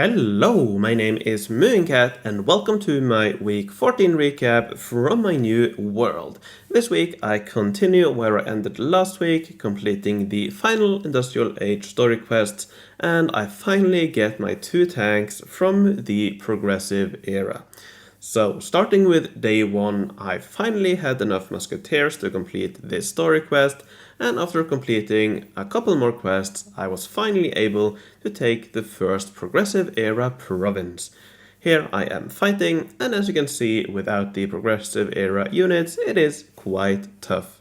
Hello, my name is Mooncat and welcome to my week 14 recap from my new world. This week I continue where I ended last week, completing the final Industrial Age story quests, and I finally get my 2 tanks from the Progressive era. So, starting with day 1, I finally had enough musketeers to complete this story quest, and after completing a couple more quests, I was finally able to take the first Progressive era province. Here I am fighting, and as you can see, without the Progressive era units, it is quite tough.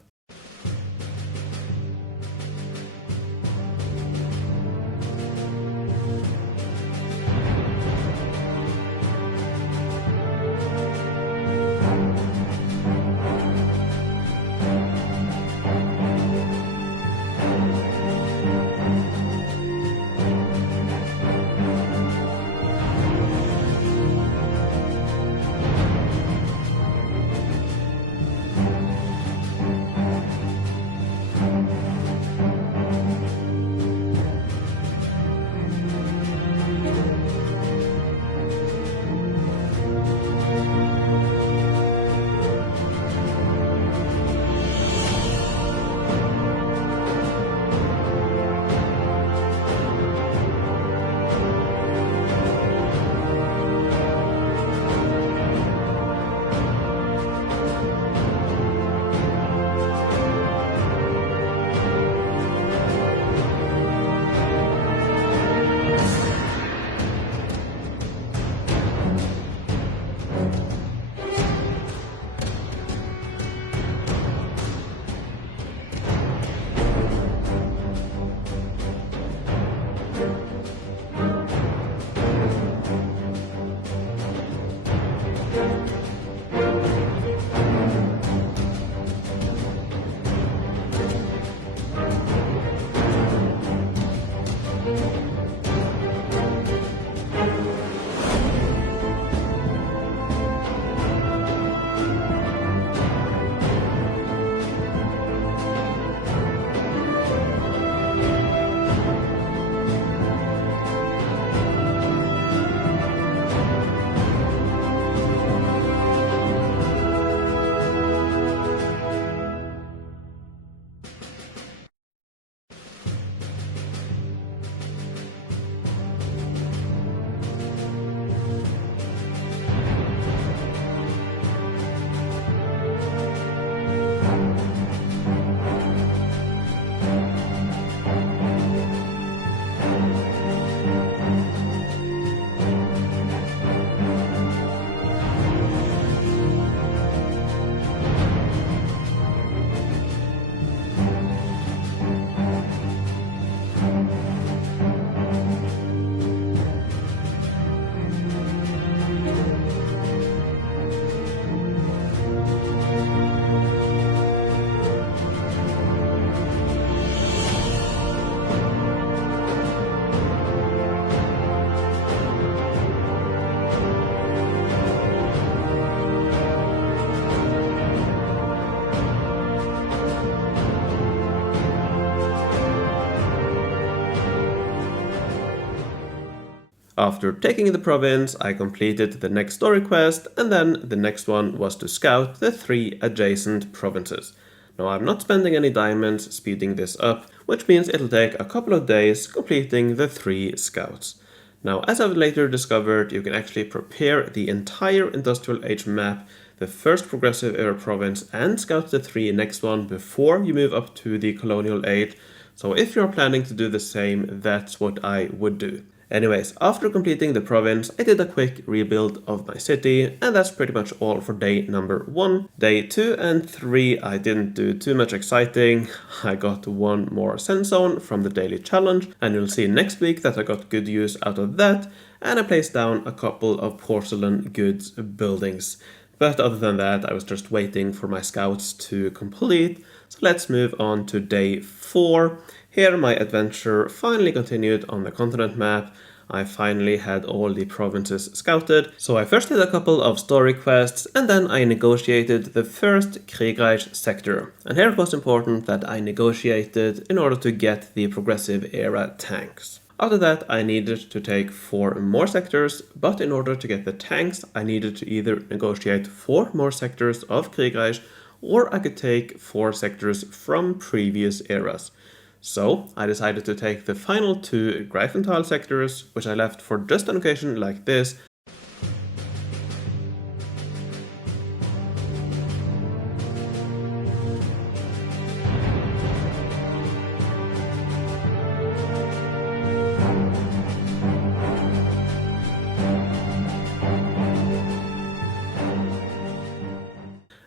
After taking the province, I completed the next story quest, and then the next one was to scout the 3 adjacent provinces. Now I'm not spending any diamonds speeding this up, which means it'll take a couple of days completing the 3 scouts. Now, as I've later discovered, you can actually prepare the entire Industrial Age map, the first Progressive era province, and scout the 3 next one before you move up to the Colonial Age. So if you're planning to do the same, that's what I would do. Anyways, after completing the province, I did a quick rebuild of my city, and that's pretty much all for day number 1. Day 2 and 3 I didn't do too much exciting. I got 1 more send zone from the daily challenge, and you'll see next week that I got good use out of that, and I placed down a couple of porcelain goods buildings. But other than that, I was just waiting for my scouts to complete. So let's move on to day 4. Here my adventure finally continued on the continent map. I finally had all the provinces scouted, so I first did a couple of story quests and then I negotiated the first Kriegreich Sector. And here it was important that I negotiated in order to get the Progressive era tanks. After that, I needed to take 4 more sectors, but in order to get the tanks, I needed to either negotiate 4 more sectors of Kriegreich, or I could take 4 sectors from previous eras. So I decided to take the final 2 Greifental sectors, which I left for just an occasion like this.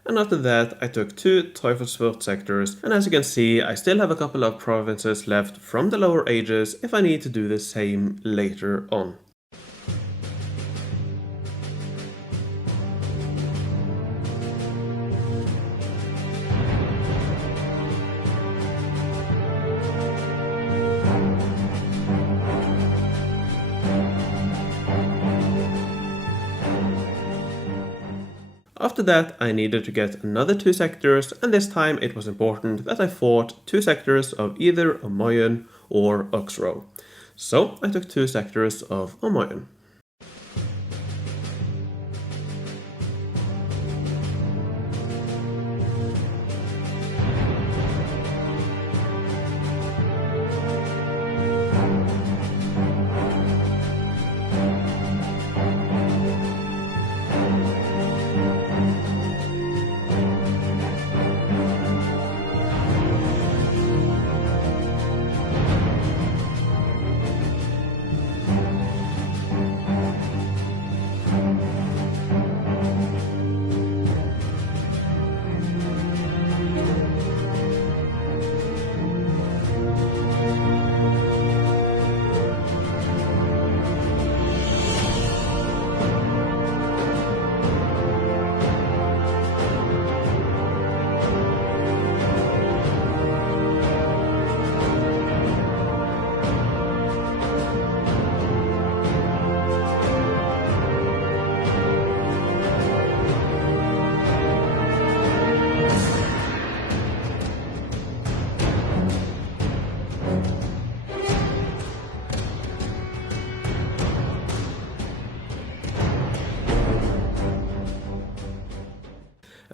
And after that, I took 2 Teufelsfurt sectors, and as you can see, I still have a couple of provinces left from the lower ages if I need to do the same later on. After that, I needed to get another 2 sectors, and this time it was important that I fought 2 sectors of either Omoien or Oxrow. So I took 2 sectors of Omoien.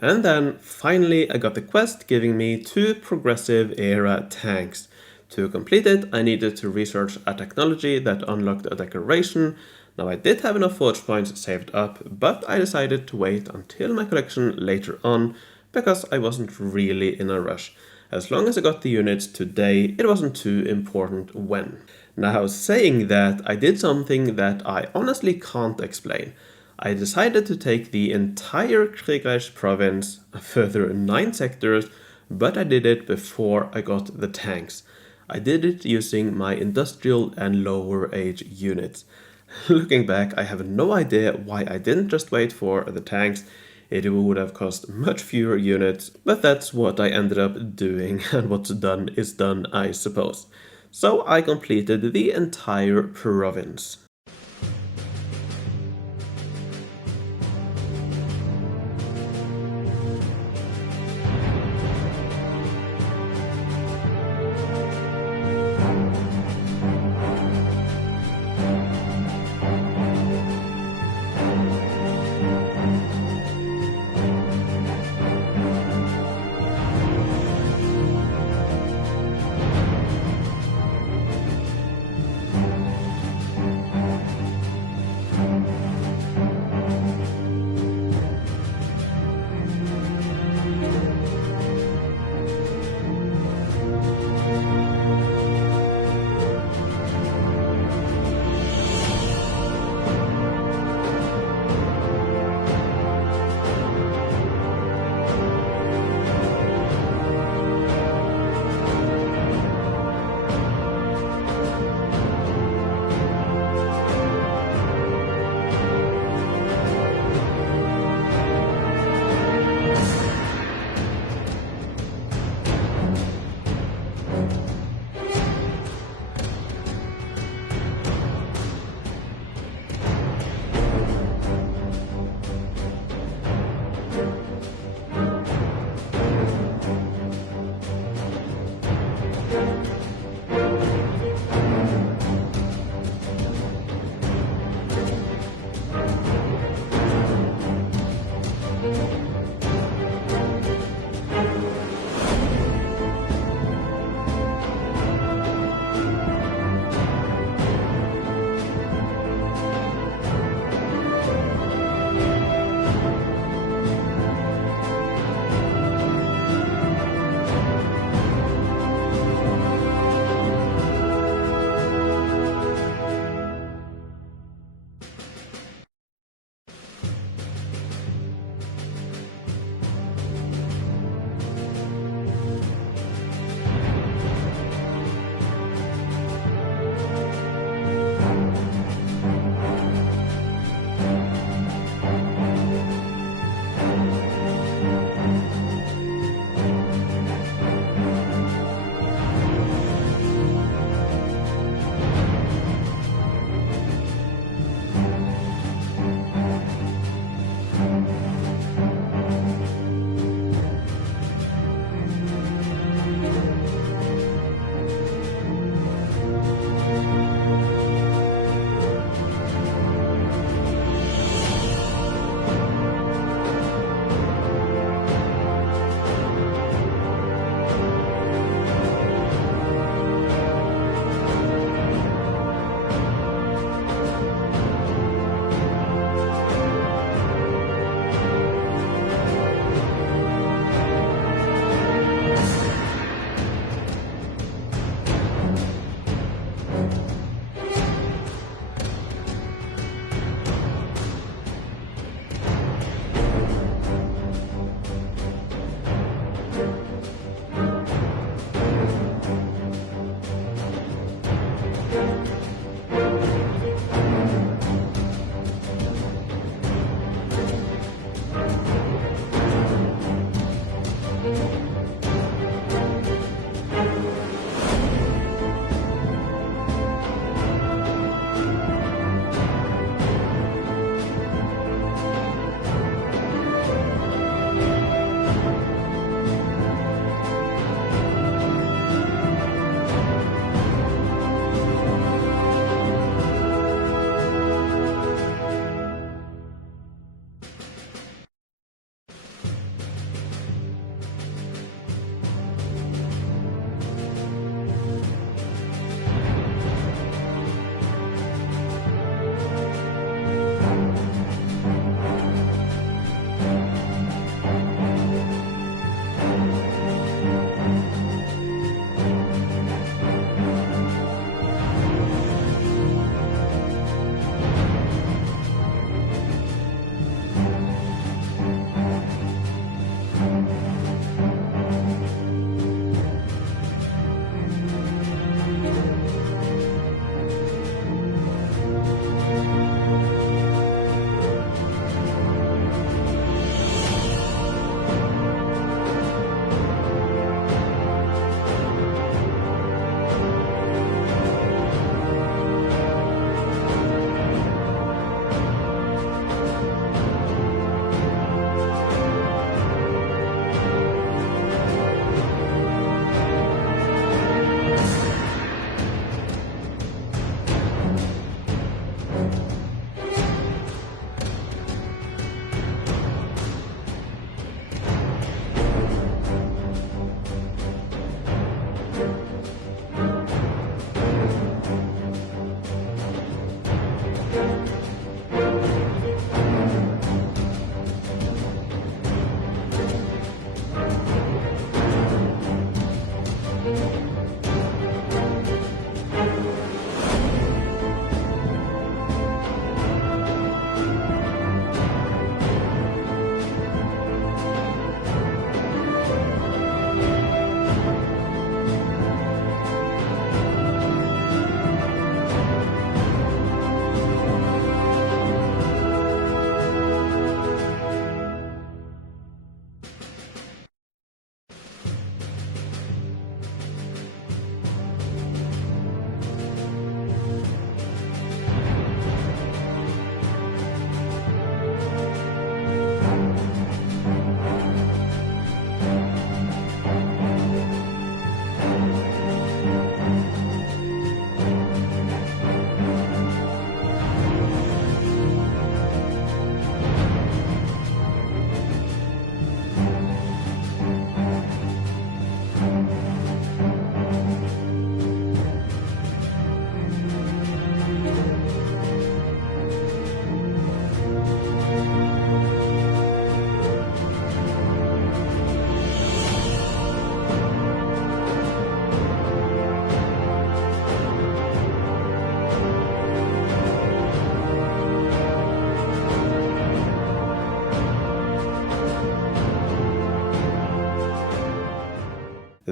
And then finally I got the quest giving me 2 progressive era tanks. To complete it, I needed to research a technology that unlocked a decoration. Now I did have enough forge points saved up, but I decided to wait until my collection later on because I wasn't really in a rush. As long as I got the units today, it wasn't too important when. Now saying that, I did something that I honestly can't explain. I decided to take the entire Kriegreich province, a further 9 sectors, but I did it before I got the tanks. I did it using my industrial and lower age units. Looking back, I have no idea why I didn't just wait for the tanks. It would have cost much fewer units, but that's what I ended up doing, and what's done is done, I suppose. So I completed the entire province.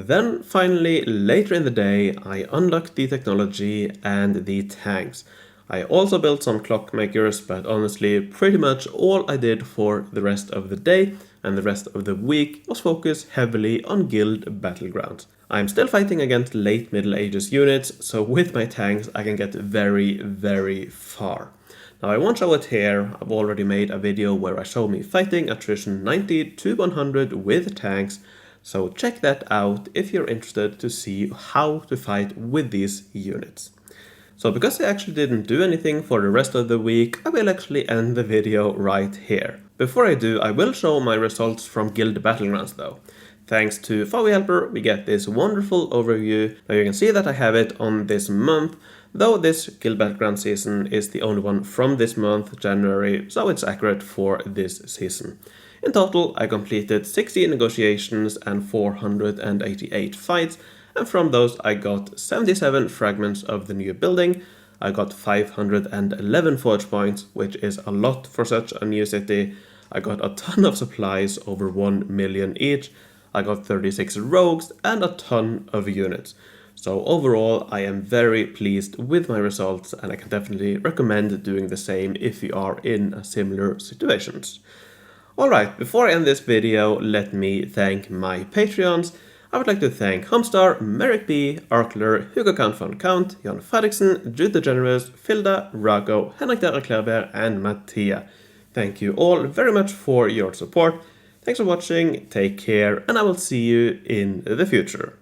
Then finally, later in the day, I unlocked the technology and the tanks. I also built some clockmakers, but honestly, pretty much all I did for the rest of the day and the rest of the week was focus heavily on guild battlegrounds. I'm still fighting against late Middle Ages units, so with my tanks I can get very, very far. Now I won't show it here, I've already made a video where I show me fighting attrition 90 to 100 with tanks, so check that out if you're interested to see how to fight with these units. So because I actually didn't do anything for the rest of the week, I will actually end the video right here. Before I do, I will show my results from Guild Battlegrounds though. Thanks to Fowie Helper, we get this wonderful overview. Now you can see that I have it on this month, though this Guild Battleground season is the only one from this month, January, so it's accurate for this season. In total, I completed 60 negotiations and 488 fights, and from those I got 77 fragments of the new building. I got 511 forge points, which is a lot for such a new city. I got a ton of supplies, over 1 million each. I got 36 rogues and a ton of units. So overall, I am very pleased with my results, and I can definitely recommend doing the same if you are in similar situations. Alright, before I end this video, let me thank my Patreons. I would like to thank Homestar, Merrick B, Arkler, Hugo Count von Count, Jan Fredriksen, Jude the Generous, Filda, Rago, Henrik Derreklerberg, and Mattia. Thank you all very much for your support. Thanks for watching, take care, and I will see you in the future.